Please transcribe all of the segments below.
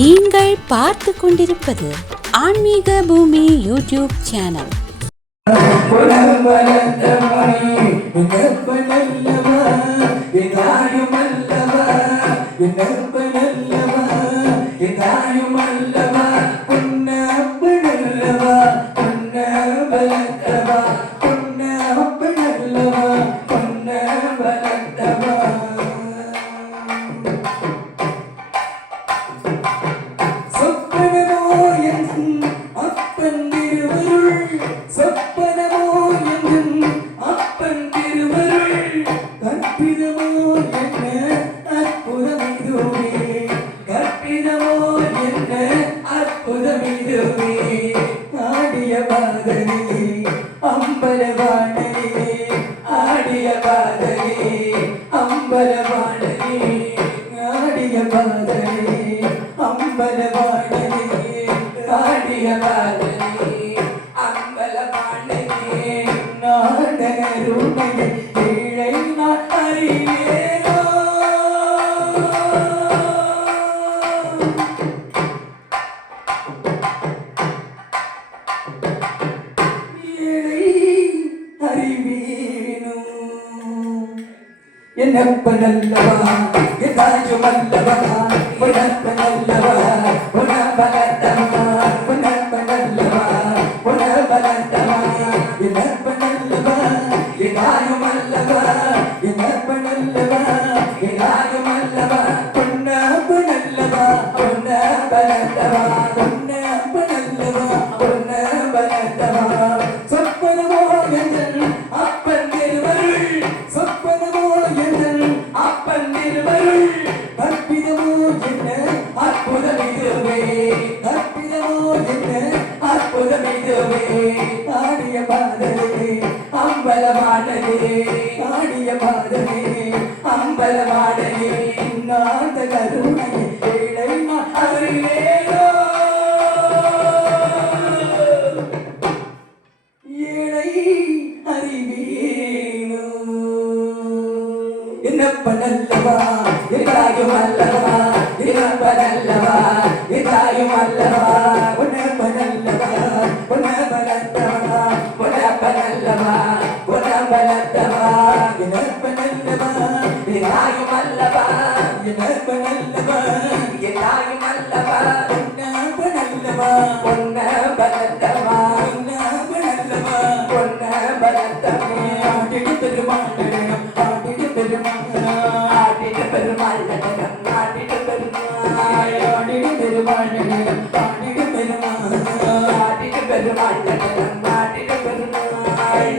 நீங்கள் பார்த்து கொண்டிருப்பது ஆன்மீக பூமி யூடியூப் சேனல். என்னப்பனல்லவா இதாஜுமல்லவா புனப்பனல்லவா புனபலத்தமா புனப்பனல்லவா புனபலத்தமா என்னப்பனல்லவா இதாஜுமல்லவா என்னப்பனல்லவா இதாஜுமல்லவா புனபனல்லவா புனபலத்தமா புனபனல்லவா புனபலத்தமா சொப்பனமோ என் அப்பன் திருவருள் சொப்பனமோ அப்பன் திருவருள் கற்பிதமோ என்ன அற்புதமிதுவே கற்பிதமோ என்ன அற்புதமிதுவே ஆடிய பாதலே அம்பலமானதே ஆடிய பாதலே அம்பலமானதே நாத கருணை ஏழை அறிவேனோ ஏழை அறிவேனோ என்னப்பனல்லவா இதாயுமல்லவா இனப்பனல்லவா இதாயுமல்லவா உனப்பனல்லவா உனபலத்தவா உனப்பனல்லவா உனபலத்தவா இனப்பனல்லவா இதாயுமல்லவா இனப்பனல்லவா இதாயுமல்லவா உனபனல்லவா உனபலத்தவா உனபனல்லவா உனபலத்தவா ஆடிடு பெருமாண்டனம் ஆடிடு பெருமாள் ஆடிடு பெருமாள் ஆடிடு பெருமாள் ஆடிடு பெருமாள் ஆடிடு பெருமாள் ஆடிடு பெருமாள் ஆடிடு பெருமாள்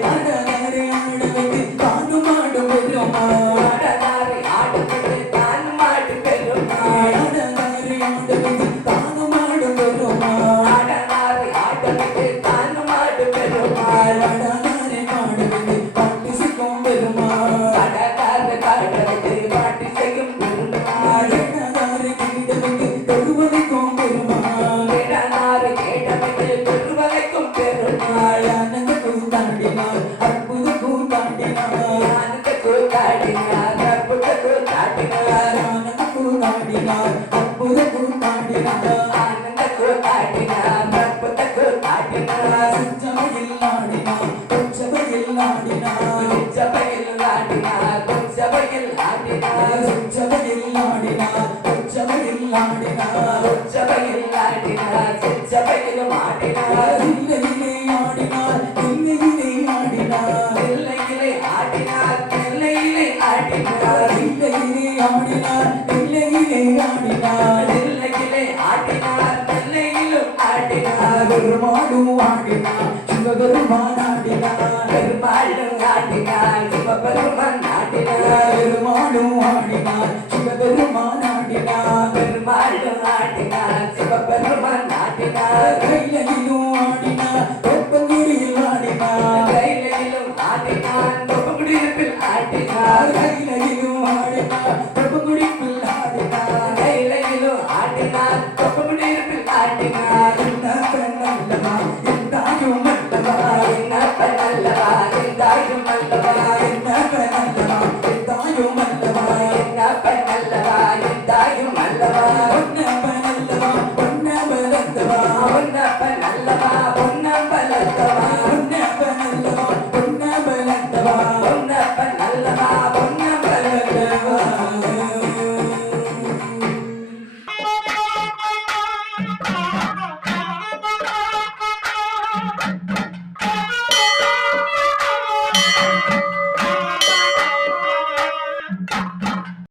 ஆடனாரே ஆடவே தானும் ஆடும் பெருமாள் ஆடனாரே ஆடவே தானும் ஆடும் பெருமாள் ஆடனாரே ஆடவே தானும் ஆடும் பெருமாள் ஆடனாரே ஆடவே தானும் ஆடும் பெருமாள் ஆடனாரே ஆடவே பாட்டு செய்யும் பெருமாள் ஆடனாரே ஆடவே பாட்டு செய்யும் பெருமாள் ஆடனாரே கேடவே தொழுவதைக்கும் பெருமாள் ஆடனாரே கேடவே தொழுவதைக்கும் பெருமாள் ஆனந்த கூத்தாடினார் அற்புத கூத்தாடினார் ஆனந்த கூத்தாடினார் அற்புத கூத்தாடினார் ஆனந்த கூத்தாடினார் அற்புத கூத்தாடினார் ஆனந்த கூத்தாடினார் அற்புத கூத்தாடினார் சஞ்சமையில் ஆடினார் உற்சவையில் ஆடினார் உற்சவையில் ஆடினார் உற்சவையில் ஆடினார் உற்சவையில் ஆடினார் உற்சவையில் ஆடினார் உற்சவையில் ஆடினார் உற்சவையில் ஆடினார் இல்லையிலே ஆடினார் இல்லையிலே ஆடினார் இல்லையிலே ஆடினார் இல்லையிலே ஆடினார் இல்லையிலே ஆடினார் இல்லையிலே ஆடினார் இல்லையிலே ஆடினார் இல்லையிலும் ஆடினார் பெருமாளும் ஆடினார் சிவபெருமான் ஆடினார் பெருமாளும் ஆடினார் சிவபெருமான் ஆடினார் பெருமாளும் ஆடினார் சிவபெருமான் ஆடினார் பெருமாளும் ஆடினார் சிவபெருமான் ஆடினார் கையிலும் ஆடினார் வெப்பங்குடியில் ஆடினார் கையிலும் ஆடினார் வெப்பங்குடியில் ஆடினார் கையிலும் ஆடினார் வெப்பங்குடியில் ஆடினார் கையிலும்